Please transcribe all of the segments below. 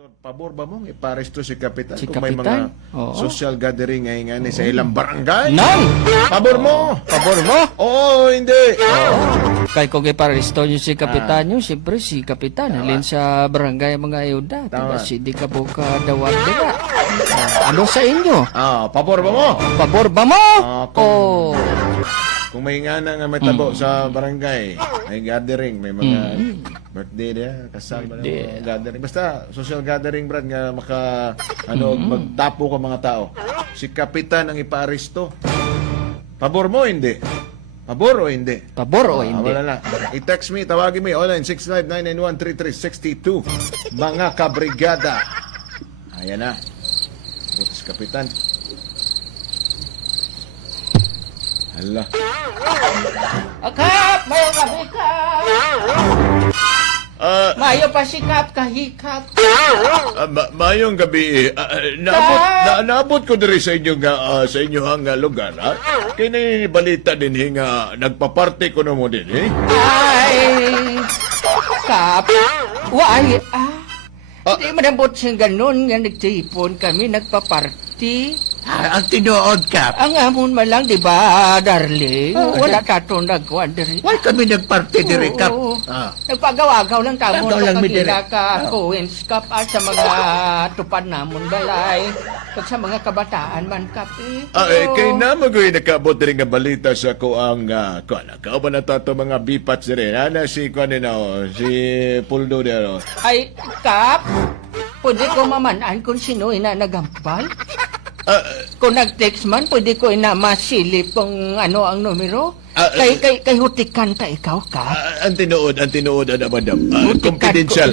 Pabor ba mong iparesto si Kapitan Si kung may Kapitan? mga Oo. social gathering ngayon sa ilang barangay? Nang! Pabor mo! Pabor mo? Oo, hindi. Kay kung iparesto nyo si Kapitan nyo, siyempre si Kapitan, halin sa barangay mga ayuda. Tama. Tapos hindi ka po ka dawat dira. Ano sa inyo? Pabor ba mo? Pabor ba mo? Kung- Oh. Kung may nga na nga may tabo sa barangay, may gathering, may mga birthday niya, kasal, Birthday. mga gathering. Basta, social gathering, Brad, nga magtapo ka mga tao. Si Kapitan ang iparesto. Pabor mo, hindi? Pabor o hindi? Pabor o hindi? Wala na. I-text me, tawagin mo, online 659913362. Mga kabrigada. Ayan na. Buti si Kapitan. Hala. Kap! Mayo gabi Kap! Mayo pa si Kap kahikap. Mayong gabi, naabot ko diri sa inyo sa inyong lugar, ha? Kaya balita din nga nagpaparte ko na mo din, eh? Ay! Kap! Why? Hindi manabot siyang ganun nga nagtipon kami, nagpaparty. Ang tinuod, Kap. Ang amon malang, di ba, darling? Wala tato nagkuhan diri. Why kami nagparty diri, Kap? Oo. Ah. Nagpagaw-agaw lang tamo Agaw lang ng mi diri. pagkila ka Coens Cup at sa mga tupad namon balay. At sa mga kabataan man, Kap. Kay na magoy nakabot rin nga balita sa ko ang kao ba na to mga bipats rin? Ana si si Puldo dero. Ay, Kap, pwede ko mamanaan kung sino ina nagampal? Kung nag-text man, pwede ko ina masilip kung ano ang numero. Kay hutikan ta ikaw, Kap. Ang tinuod, madam. Confidential.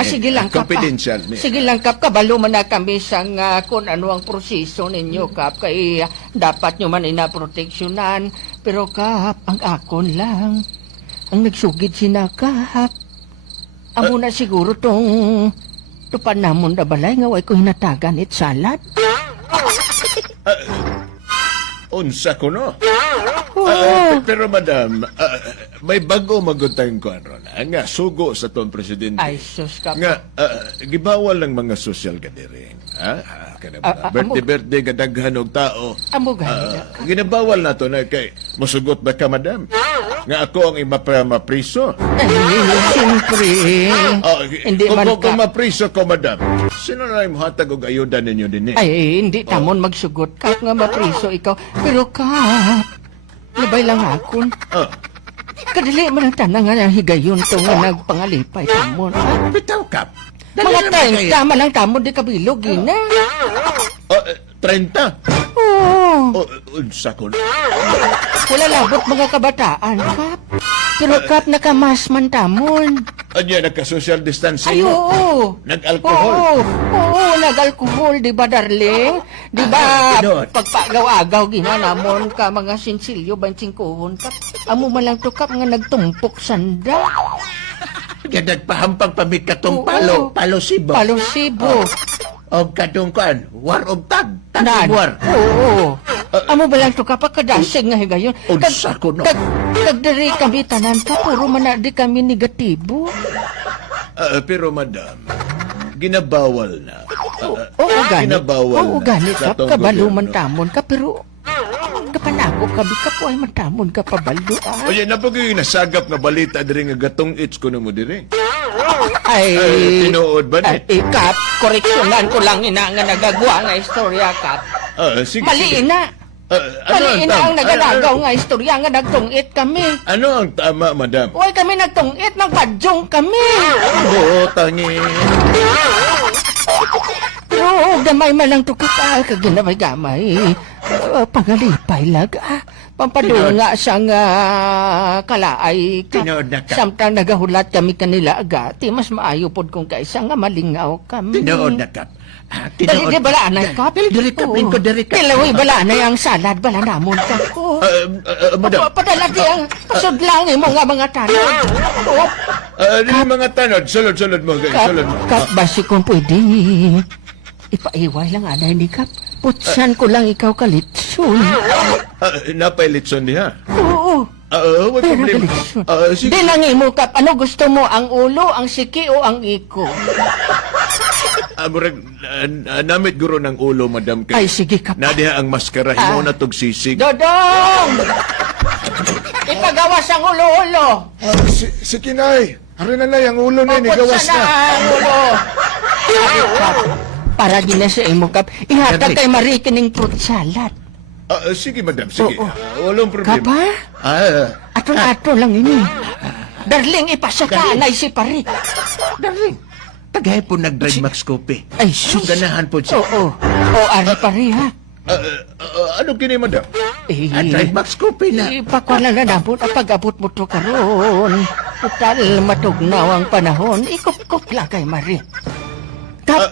Sige lang, Kap. Confidential. Sige lang, Kap. Kabalo man na kami sa kung ano ang proseso ninyo, Kap. Kay dapat nyo man inaproteksyonan. Pero, Kap, ang akon lang. Ang nagsugid sina, Kap. Amo na siguro tong tupan namon na balay nga way ko hinatagan it salad. Unsa ko no? Oo. Pero madam, may bago magutang ko nga sugo sa ton presidente. Ay, sus, Kap. Nga gibawal ng mga social gathering. Kada birthday gadaghan og tao. Amo gani. Ginabawal na to na kay masugot ba ka madam? Nga ako ang mapriso. Ay, siyempre. Hindi man, Kung Kap. mapriso ko madam, sino na yung hatag og ayuda ninyo din eh? Ay, hindi tamon magsugot, Kap, nga mapriso ikaw. Pero, Kap, labay lang akon. Kadali man ang tanang nga higayon to nga nagpangalipay tamon. Bitaw, Kap. Mga 30 man lang tamon di kabilog, ina. 30? Oo. Unsa ko na? Wala labot mga kabataan, Kap. Pero, Kap, nakamas man tamon. Anya, nagka-social distancing? Ay, oo. Nag-alcohol? Oo, nag-alcohol, di ba, darling? Di ba, Pinod. pagpagaw-agaw, ginanamon ka, mga sinsilyo, bansingkuhon, Kap. Amo man lang to, Kap, nga nagtumpok sanda. Nagpahampang pamit katong Oo. palo sibo. Palosibo. O katong kuan, war of tag. Nan. Tag war. Oo. Amo ba lang to, Kap, kadasig nga higayon. Unsa ko no? Kagdari kami tanan, Kap, puro man na di kami negatibo. Pero madam, ginabawal na. Oo, ganit. Ginabawal Oo, na ganit, sa Kap, atong kabalo gobyerno. man tamon ka, pero kapanako kabi ka po ay matamon ka pabalo, O yan, napagiging nasagap nga balita diri nga gatong its ko na mo diri. Ay, Tinuod ba ay, ni? Kap, koreksyonan ko lang ina nga nagagawa nga istorya, Kap. Sige, Mali sige. na. Mali na ang tama? nagalagaw nga istorya nga nagtungit kami. Ano ang tama, madam? Uy, kami nagtungit, nagbadyong kami. Oo, tangi. Pero gamay man lang to, Kap, kaginamay-gamay. Pangalipay lag, pampadunga sa nga kalaay, Kap. Tinood na, Kap. Samtang nagahulat kami kanila agati, mas maayo pod kung kaisa nga malingaw kami. Tinood na, Kap. Dali, di bala anay, Kap? Dili, Kap. Oo. Lingkod diri, Kap. Tilawi, bala anay ang salad, bala namon, Kap. Oo. Madam, Padala di ang pasudlang mo nga mga tanod. Oo. yung mga tanod, sulod-sulod mo, guys, Kap, sulod mo. Kap, basi kung pwede, ipaiway lang anay ni Kap. Putsan ko lang ikaw kalitsun. Napay litson niya. Oo. May Pero problema. kalitsun. Sige. Di lang imo, Kap. Ano gusto mo? Ang ulo, ang siki o ang iko? murag, namit guro ng ulo, madam. Ay, sige ka. Nadiha ang maskara, himo na tog sisig. Dodong! Ipagawas ang ulo-ulo. Si Kinay, harin na ang ulo na, Maputsa na ang ulo. Kap, para din na sa imo, Kap. Ihatag kay Marie kining fruit salad. Sige, madam, sige. Oo. Walang Kap, problema. ha? Aton-ato lang ini. Darling, ipasa ka, anay si Pari. Darling, tagay po nag-drive Max Coffee. Ay, sus. Ganahan po siya. Oo. O, ari Pari, ha? Ano kini, madam? Drive Max Coffee na. Ipakwa lang na napot at pag-abot mo to karon. Total, matugnaw ang panahon. Ikup-kup lang kay Marie. Kap,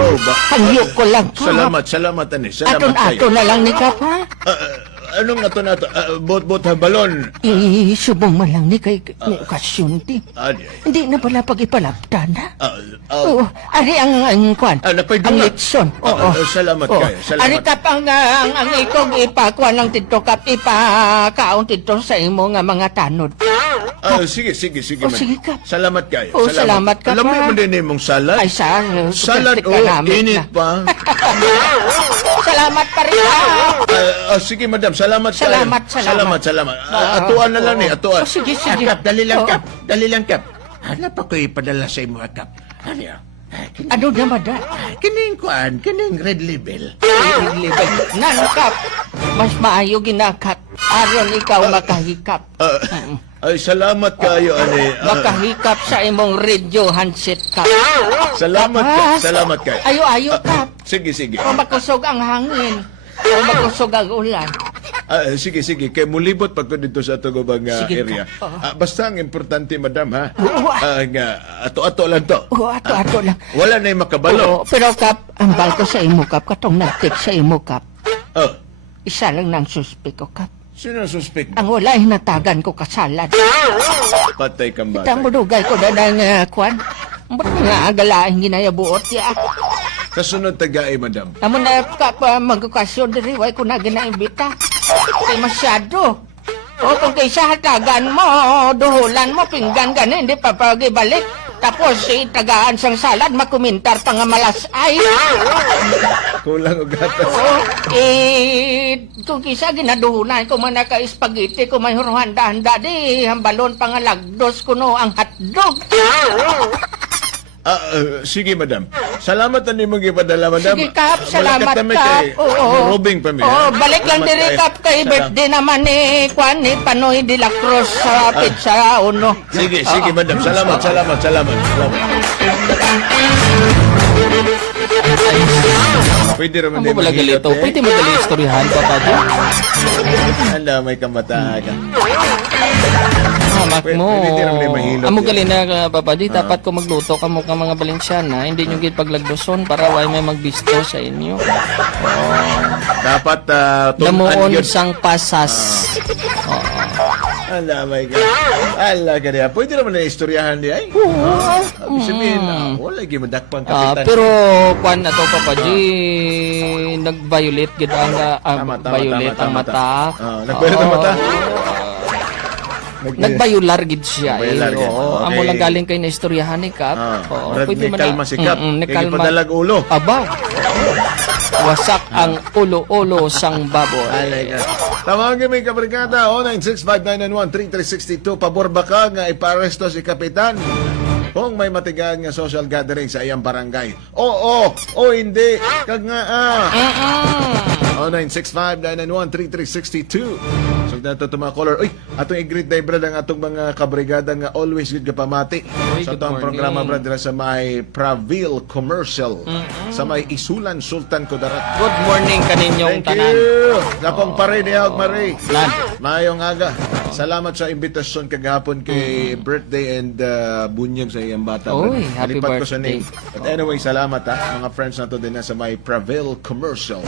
Ba? hangyo ko lang to. Salamat, ani. Salamat Aton-ato kayo. na lang ni Kap, ha? Anong ato na ito? Bot-bot ang balon. Subong man lang ni kay ni okasyon ti. Ani. Hindi na pala pag-ipalaptan, ha? Oh, Oo, ari ang kwan. napay Ang dunga. litson. Oo. Salamat Oo. kayo. Salamat. Ari Kap ang ikog ipakwan lang dito Kap ipakaon dito sa imo nga mga tanod. Sige, Oh, man. sige, Kap. Salamat kayo. Oh, salamat ka Alam mo pa. mo din mong salad? Ay, saan? Salad, init pa. Salamat pa rin, ha? Sige, madam. Salamat kayo. Salamat. Atuan na lang ni, atuan. Oh, sige, sige. Kap, dali lang, Oo. Kap. Dali lang, Kap. Hanap ako ipadala sa imo, Kap. Ano yun? Ano na, madam? Kining kuan, kining red label. Nanakap. Mas maayo ginakap. Aron ikaw makahikap. Ay, salamat kayo, ani. Makahikap sa imong radio handset Kap. Salamat Kap, kayo. ha? Salamat kayo. Ayo-ayo, Kap. Sige. O makusog ang hangin. O makusog ang ulan. Sige. Kaya mulibot pag dito sa itong bang Sige, area. Kap. Oo. Basta ang importante, madam, ha? Oo. Nga, ato-ato lang to. O, ato-ato lang. Wala na yung makabalo. Oo, pero Kap, ang balko sa imo, Kap, katong nag-take sa imo, Kap. Oh, Isa lang ng suspek ko, Kap. sino ang suspect? Ang wala, hinatagan ko kasalad. Patay kang bata. Itang budugay ko na ng kwan. Ba't nga agalain ginayabuot ya? Kasunod tagay, madam. Amo na Kap, mag-okasyon diri, way ko na ginaimbita. Kay masyado. O kung kaysa hatagan mo, duhulan mo, pinggan ganin, hindi pa pag-ibalik. Tapos, tagaan sang salad, makumintar pa nga malasay. Kulang o gatas. Oo, kung kisa ginaduhunan ko man naka-spaghetti ko may handa-handa di, hambalon pa nga lagdos ko no, ang hotdog. Sige, madam. Salamat na mong ipadala, madam. Sige, Kap, salamat, Malakatami Kap. kay Oo. Robing pa mi. Oo, balik lang Salamat diri, kayo. Kap, kay birthday naman ni Kwan, ni Panoy de la Cruz sa Pizza Uno. Sige, Oo. madam. Salamat. Pwede naman Ang din bubala mahilot, galito. eh. Pwede mo dali istoryahan, Papa Jo. Anda, may kamatahan ka. Hamak mo. Pwede naman din mahilot. Amo eh. gali na, Papa Jo. Dapat ko magluto ka mo ka mga Balensyana. Hindi nyo gid paglagdoson para way may magbisto sa inyo. Dapat Damuon yun. sang pasas. Anda, may ka. Ala ka niya. Pwede naman na istoryahan niya. Ibig sabihin, wala yung madakpang kapitan. Pero kwan na to, Papa G, nag-violate gid ang Tama. violate ang mata. Nag-violate ang mata? Nagbayular gid siya. Nagbayular gid. Oo. Okay. Amo lang galing kay na istoryahan ni Kap. Oo, May kalma si Kap. Ni Kaya kalma. ipadalag ulo. Aba. Wasak ang ulo-ulo sang baboy. Alay ka. Tawagin mo yung kabrigada, 0965-991-3362. Pabor ba ka nga iparesto si Kapitan? Kung may matigaan nga social gathering sa iyang barangay. Oo, o hindi. Kag nga 0965-991-3362. So na ito mga caller. Uy, atong i-greet na brad ang atong mga kabrigada nga always good kapamati. Uy, Sa good itong morning. programa brad dira sa may Praville Commercial. Sa may Isulan Sultan Kudarat. Good morning kaninyong Thank tanan. you. Napong pare ni Hawk Marie. Lan. Mayong aga. Salamat sa imbitasyon kagahapon kay birthday and bunyag sa iyang bata. Oy, happy Nalipat ko sa birthday. name. But anyway, salamat ha. Mga friends na to din na sa may Praville Commercial.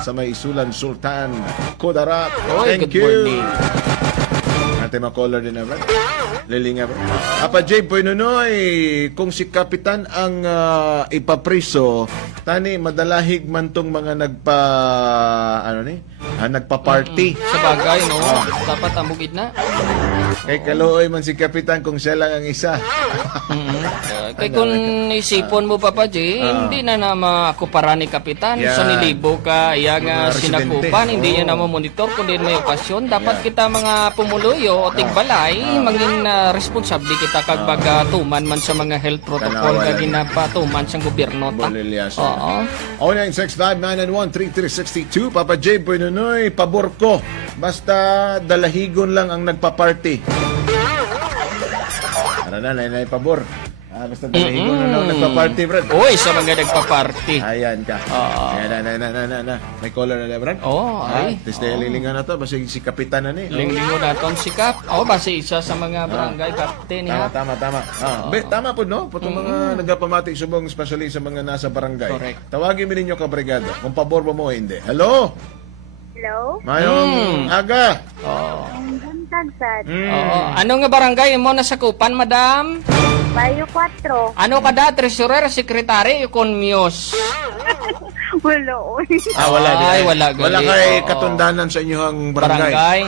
Sa may Isulan Sultan Kudarat. Oy, Thank good you. morning. Ate makola din na ba? Lilinga ba? Apa Jay Poynonoy, kung si Kapitan ang ipapriso, tani madalahig man tong mga nagpa-party. Sa bagay, no? Dapat ang bugid na. Kay kaluoy man si Kapitan kung siya lang ang isa. Kaya kung isipon mo, Papa J, hindi na makupara ni Kapitan. Yeah. So nilibo ka, iya nga Mga sinakupan, residente. hindi niya na monitor kung di may okasyon. Dapat kita mga pumuluyo o tigbalay, maging responsable kita kag baga tuman man sa mga health protocol Tanawa kag lang. ginapatuman sa gobyerno ta. Bolilyaso. Oo. 0965-991-3362 Papa J. Poynonoy, pabor ko. Basta dalahigon lang ang nagpa-party. Tara na, nay pabor. Basta dalahigon lang ang nagpa-party, Brad. Uy, sa mga nagpa-party. Ayan ka. Ayan, na. May caller na, Brad. Oo, ay. Tapos lilingan na to. Basta si Kapitan na ni. Linglingo na itong sikap. O, basi isa sa mga barangay captain niya. Tama. Tama po, no? Putong mga nagapamati subong, especially sa mga nasa barangay. Correct. Tawagin mo ninyo ka, brigada. Kung pabor mo o hindi. Hello? Hello? Mayong aga. Tagsad. Oo. Ano nga barangay mo nasakupan, madam? Bayo 4. Ano ka da? Treasurer, secretary, economios? Wala. Wala din. Ay, wala Wala gali. kay Oo. katundanan sa inyong barangay. Barangay?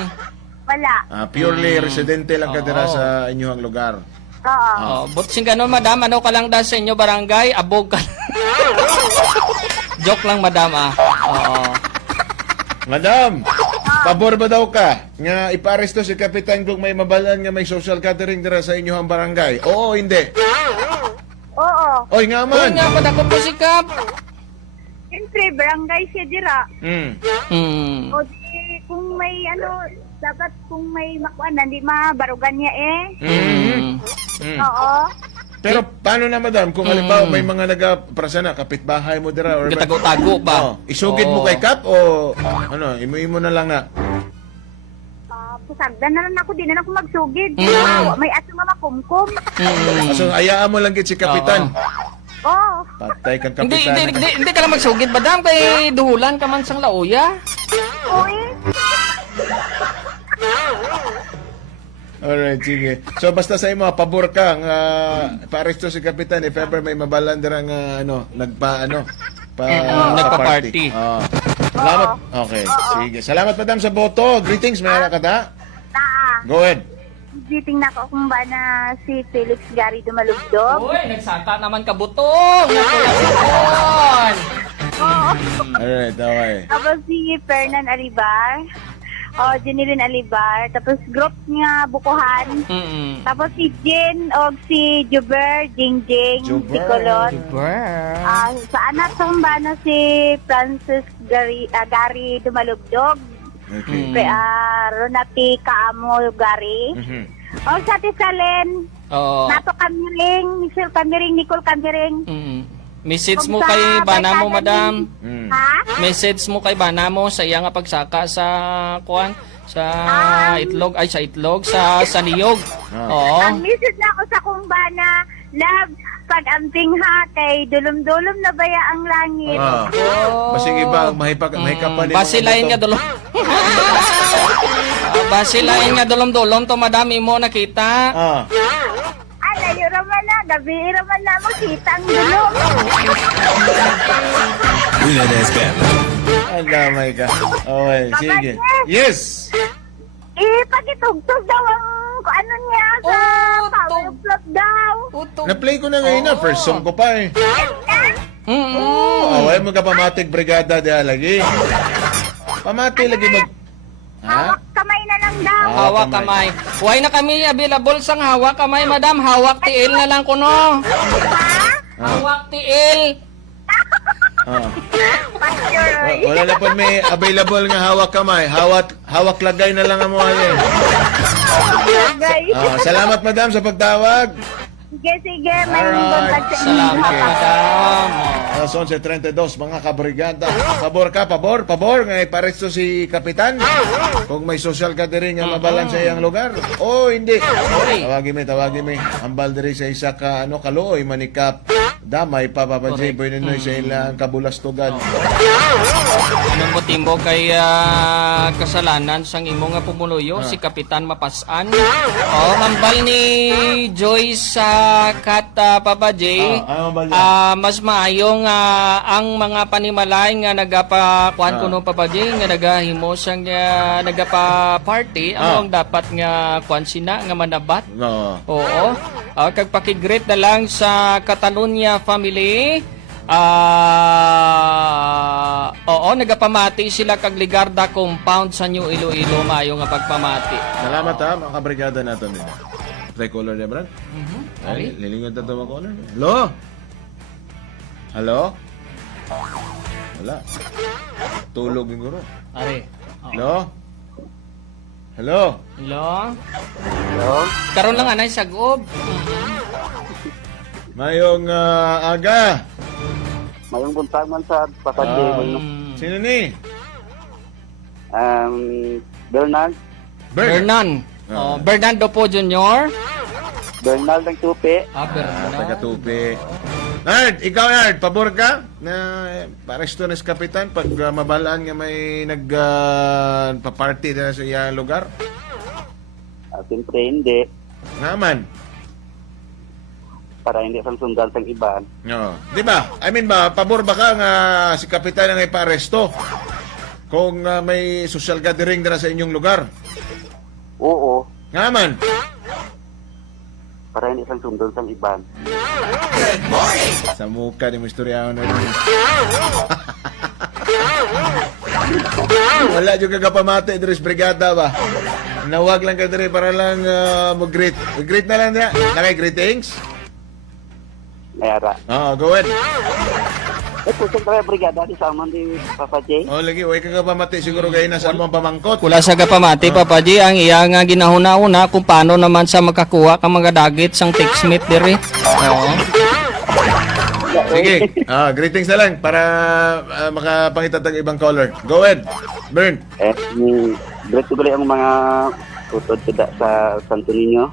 Wala. Purely residente lang ka dira Oo. sa inyong lugar. Oo. Oh, but sing ganon, madam, ano ka lang da sa inyo barangay? Abog ka. Joke lang, madam, ah. Oo. Madam, pabor ba daw ka nga iparesto si Kapitan kung may mabalan nga may social gathering dira sa inyong barangay? Oo, hindi. Oo. Oy nga Uy, man. nga pa na po sikap. Siyempre, barangay siya dira. Hmm. O di, kung may dapat kung may makuan, hindi mabarugan niya Oo. Pero paano na, madam, kung halimbawa may mga nagaprasa na kapitbahay mo dira or Gatago-tago ba? isugid mo Oo. kay Kap o imo na lang na. Pusagdan na lang ako, di na lang ako magsugid. Mm. May aso nga makumkum. So ayaan mo lang gid si Kapitan. Oo. Patay kang Hindi, Kapitan. hindi ka lang magsugid, madam, kay duhulan ka man sang lauya. Uy. Alright, sige. So basta sa imo pabor ka nga paresto si Kapitan if ever may mabalan dira nga nagpa-party. Salamat. Okay, sige. Salamat, madam, sa boto. Greetings, may ka ta? Taa. Go ahead. Giting na ko kung ba na si Felix Gary Dumalugdog. Uy, nagsaka naman kabutong. Nakulasuon. Oo. Alright, okay. Tapos si Fernan Alibar. O, Jeneline Alibar. Tapos group niya Bukuhan. Tapos si Jen o si Juber, Jingjing, Juber. Ticolon. Sa anak sa kumbana si Francis Gary Dumalugdog. Okay. Ronati Kaamo Gary. O sa Tisalen, Oo. Nato Kamiring, Michelle Kamiring, Nicole Kamiring. Message mo Kung sa kay bana mo, Barkada madam. Ha? Message mo kay bana mo sa iya nga pagsaka sa kuan sa itlog ay sa itlog sa niyog. Oo. Ang message na ako sa kumbana, love, pag-amping ha, kay dulom-dulom na baya ang langit. Masige ba mahikapan ni Basilain nga dulom. Basilain nga dulom-dulom to madami mo nakita. Alayo raman na, gabi raman na makita ang dulom. Ang damay ka. Okay, sige. Yes. Pagitugtog daw ang ano niya sa power flop daw. Na-play ko na ngayon na. First song ko pa eh. Away mo ka pamatig brigada diha lagi. Pamati lagi mag... Hawak kamay na lang daw. Hawak kamay. Why na kami available sang hawak kamay, madam. Hawak tiil na lang kuno. Hawak tiil. Wala na po may available nga hawak kamay. Hawak lagay na lang mo ay. Guys. Salamat, madam, sa pagtawag. Sige, may Alright. contact sa inyo. Salamat, madam. Alas 11:32, mga kabrigada. Pabor ka, pabor. Nga iparesto si Kapitan. Kung may social gathering nga mabalan sa iyang lugar. O hindi. Tawagin mi. Ambal diri sa isa ka, kaluoy, manikap. Damay pa, Papa J. Boy Ninoy, sa ilang kabulastugan. Anong motibo kay kasalanan sang imo nga pumuluyo si Kapitan Mapasan? Hambal ni Joyce sa Papa J. Mas maayong ang mga panimalay nga nagapakuan kuno Papa J nga nagahimo sang nagapa-party ang dapat nga kuan sina nga manabat. Oo. Kag pakigreet na lang sa Catalunya family. Nagapamati sila kag Ligarda compound sa New Iloilo, maayo nga pagpamati. Salamat mga kabrigada natin din. Play caller niya, Brad? Ay, lilingod na ito mga caller. Hello? Wala. Tulog yung guro. Are. Hello? Karon lang anay sagob. Mayong aga. Mayong buntag man sa pasagdi. Sino ni? Bernard. Bernan. Bernardo po Junior. Bernard ng Tupi. Taga-tupi. Nard, ikaw Nard, pabor ka na paresto na si Kapitan pag mabalaan nga may nagpa-party na sa iyang lugar? Siyempre hindi. Naman. Para hindi sang sundan sang iban. No. Di ba? Pabor ba ka nga si Kapitan ang iparesto kung may social gathering na sa inyong lugar? Oo. Naman. Para hindi sang sundan sang iban. Sa mukha ni Misturyahan na rin. Wala juga kapamati Idris Brigada ba? Nawag lang ka diri para lang mag-greet. Mag-greet na lang niya. Nakay-greetings? Mayara. Go ahead. Pusong kaya brigada di sama di Papa J. Lagi. Huwag ka kapamati. Siguro kayo nasa mga pamangkot. Kula sa kapamati Papa J ang iya nga ginahuna-una kung paano naman sa makakuha ka mga dagit sang textmate diri. Sige. Greetings na lang para makapangitatag ibang caller. Go ahead. Bern. Great ko ang mga utod sa Santo Niño.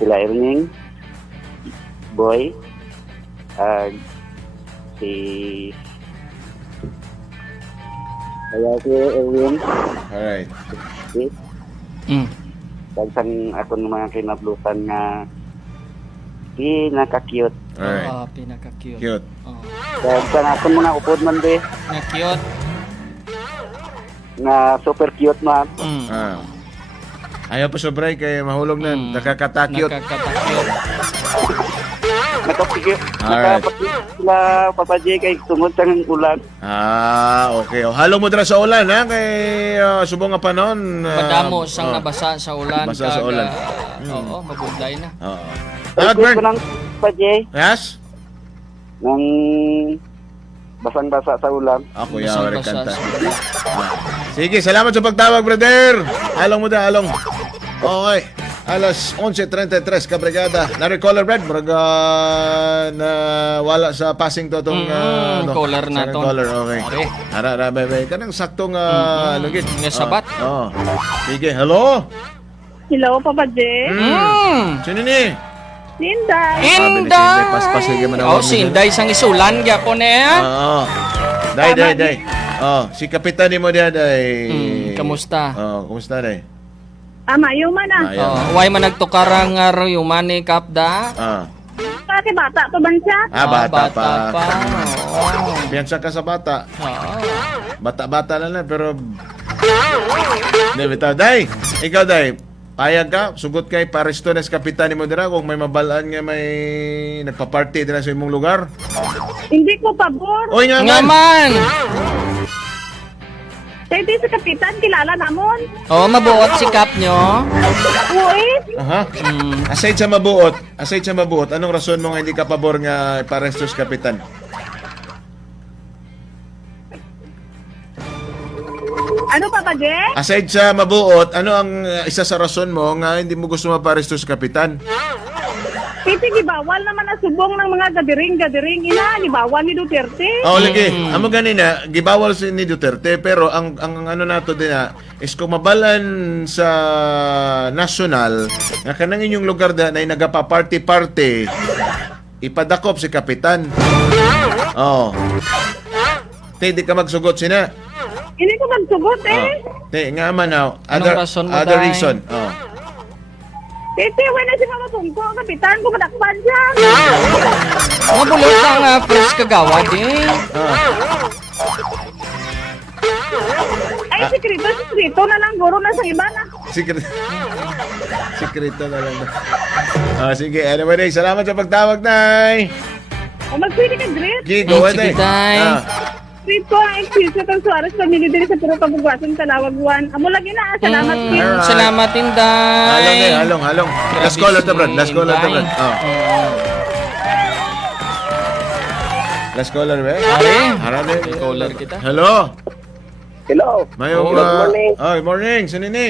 Sila Erning. Boy. Si Erwin. Alright. Dagsang ako ng mga kinablutan nga pinaka-cute. Alright. Pinaka-cute. Cute. Dagsang ako mga upod man be. Na cute. Nga super cute man. Ayaw pa sobray kay mahulog na. Nakakatakyot. Nakapigil. Alright. Nakapigil sila Papa J kay tungod sa ulan. Okay. Halo mo dira sa ulan ha kay subong nga panon. Padamo sang nabasa sa ulan. Basa sa ulan. Mabunday na. Gusto ko ng Papa J Yes? ng basang-basa sa ulan. Ako yaw kanta. Sige, salamat sa pagtawag, brother. Halong mo da, halong. Okay. Alas 11:33 kabrigada. Na-recaller Brad, na wala sa passing to tong caller na to. Caller, okay. Ara, kanang saktong lugit. Nga sabat. Sige, hello. Hello, Papa J. Sino ni? Linda. Inday! Paspas lagi man si Inday sang isulan gyapon Day. Si Kapitan ni mo diya, day. Kamusta? Kumusta, day? Mayo man Way man nagtukarang rayuman ni Kapda? Kasi bata to ban siya. Bata pa. Oh. Piyansa ka sa bata. Bata-bata lang pero... Hindi, bitaw. Day, ikaw, day. Payag ka, sugot kay paresto na sa Kapitan ni mo dira kung may mabalaan nga may nagpa-party dira sa imong lugar. Hindi ko pabor. Oy nga man! Hindi sa Kapitan, kilala namon. Mabuot si Kap nyo. Uy. Aside sa mabuot, anong rason mo nga hindi ka pabor nga paresto sa Kapitan? Ano, Papa J? Aside sa mabuot, ano ang isa sa rason mo nga hindi mo gusto maparesto sa Kapitan? Iti gibawal naman na subong ng mga gadiring gibawal ni Duterte. Oh, lagi. Amo ganina, gibawal si ni Duterte pero ang ano nato din is kung mabalan sa national nga kanang inyong lugar na nagapa-party-party ipadakop si kapitan. Oh. Te, di ka magsugot sina. Hindi ko magsugot Te, nga man now. Anong rason mo, other Day? reason. Oh. Titi, wala si Mama Tungko, kapitan ko madakpan siya. Mga bulot ang first kagawad eh. Ay, sikrito na lang, guro na sa iba na. Sikreto na lang. Sige, anyway, salamat sa pagtawag, Nay. O magpili ka, Grit. Okay, go ahead, Sige, Day. Grit ko ang eksisyo kang Suarez, pamilya din sa Puro Kabugasan, Talawagwan. Amo lagi na, salamat, Grit. Alright. Salamat, Inday. Halong. Last call to, Brad. Last caller to, Brad. Oh. Last caller, ba? Harade. Caller kita. Hello. Hello. Mayong, Good morning. Good morning. Sinini.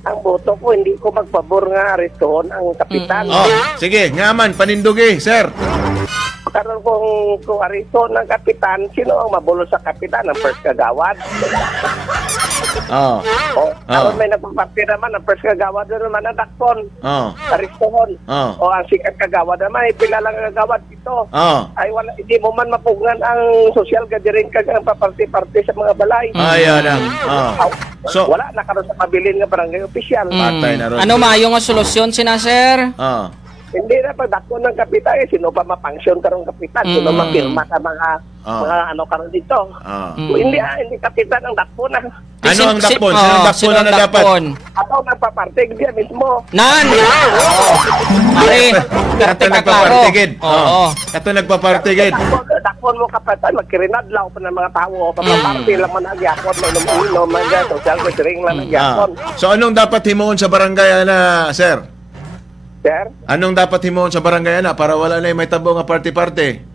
Ang boto ko, hindi ko magpabor nga arestoon ang kapitan. Oh, sige, ngaman, panindugi, sir. Karon kung arestoon ng kapitan, sino ang mabulo sa kapitan? Ang first kagawad. Oh. Karon may nagpaparti naman, ang first kagawad na naman ang dakpon. Oh. Arestoon. Oh. O ang sikat kagawad naman, ipilalang kagawad dito. Oh. Ay wala, hindi mo man mapugnan ang social gathering kag ang paparti-parti sa mga balay. Ayan na. Oh. So, Wala na karon sa pabilin nga barangay opisyal. patay na ron. Ano maayo nga solusyon sina sir? Oh. Hindi na pagdakon ng kapitan, sino pa mapangsyon karong kapitan, sino mapirma sa mga ano karon dito. Oh. Hindi kapitan ang dakpon na. Ano ang dakpon? Sino ang dakpon na dapat? Ako nagpaparte dia mismo. Nan! Pare, Kato karte ka klaro. nagpapartigid. Oo. Kato nagpapartigid. Dakpon mo kapitan, magkirinadlaw pa ng mga tao. Papaparte lang man ang yapon, may luminom, mga social gathering lang ang yapon. So, anong dapat himuon sa barangay na, sir? Sir? Anong dapat himuon sa barangay na para wala na yung may tabo nga party-party?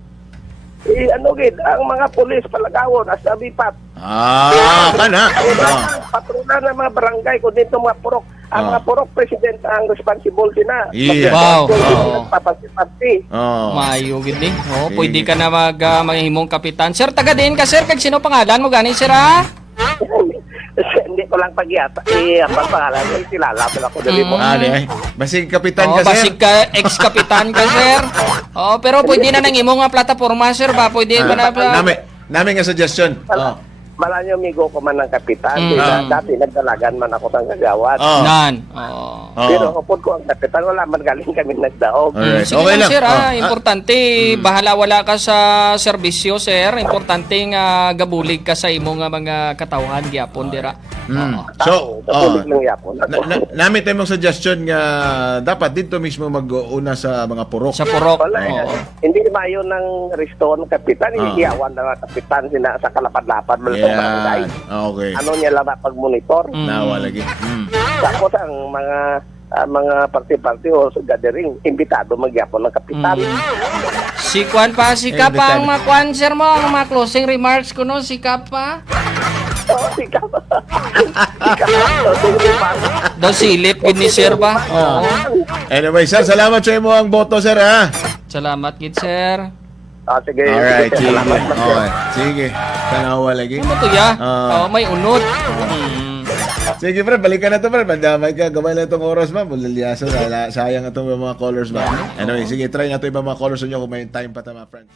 Ano gid, ang mga pulis palagawon, as abipat. Kana. Patrona ng mga barangay, kung dito mga purok. Ang mga purok, president ang responsible sina. Yeah. Wow. Papasi-pasi. Oh. Maayo gid ni. Oh, pwede ka na maghimong kapitan. Sir, taga din ka sir, kag sino pangalan mo gani sir ha? Hindi ko lang pagyata. Ang pangalan ko, kilala mo ako dali mo. Ay. Basig kapitan Oh, ka, sir. basig ka ex-kapitan ka sir. Oh, pero pwede na nang imong nga plataporma sir ba? Pwede ba na Nami nga suggestion. Oh. Malanyo migo ko man ng kapitan. Dati nagdalagan man ako ng kagawad. Oh. Nan. Oh. Pero upod ko ang kapitan, wala man galing kami nagdaog. Alright. Sige Okay lang, lang. sir, Oh. importante, bahala wala ka sa serbisyo, sir. Importante nga gabulig ka sa imo nga mga katawhan gyapon dira. So, Kapulig ng yapon. nami tayo mong suggestion nga dapat dito mismo mag-una sa mga purok. Sa purok. Wala Oo. Hindi mayo ng restoon kapitan, iiyawan na kapitan sina sa kalapad-lapad mo sa barangay. Yan. Okay. Ano niya lang pag-monitor. Nawa lagi. Tapos ang mga party-party o sa gathering, imbitado magyapon ng kapitan. Si Kwan pa, si Kap Every time. ang makwan, sir mo, ang mga closing remarks ko no, si Kap pa. Oh, sikap. Sikap. Daw silip, gid ni sir ba? Oo. Anyway, sir, salamat sa imo ang boto, sir, ha? Salamat gid, sir. Sige. Alright, sige. Salamat. Okay, sige. Tanawa lagi. Ano to ya? Ah. May unod. Sige, Brad, balikan na to, Brad. Mandamay ka, gamay na itong oras, ba? Bulilyaso, sayang itong mga callers, ba? Anyway, sige, try na ito yung mga callers nyo kung may time pa, mga friends.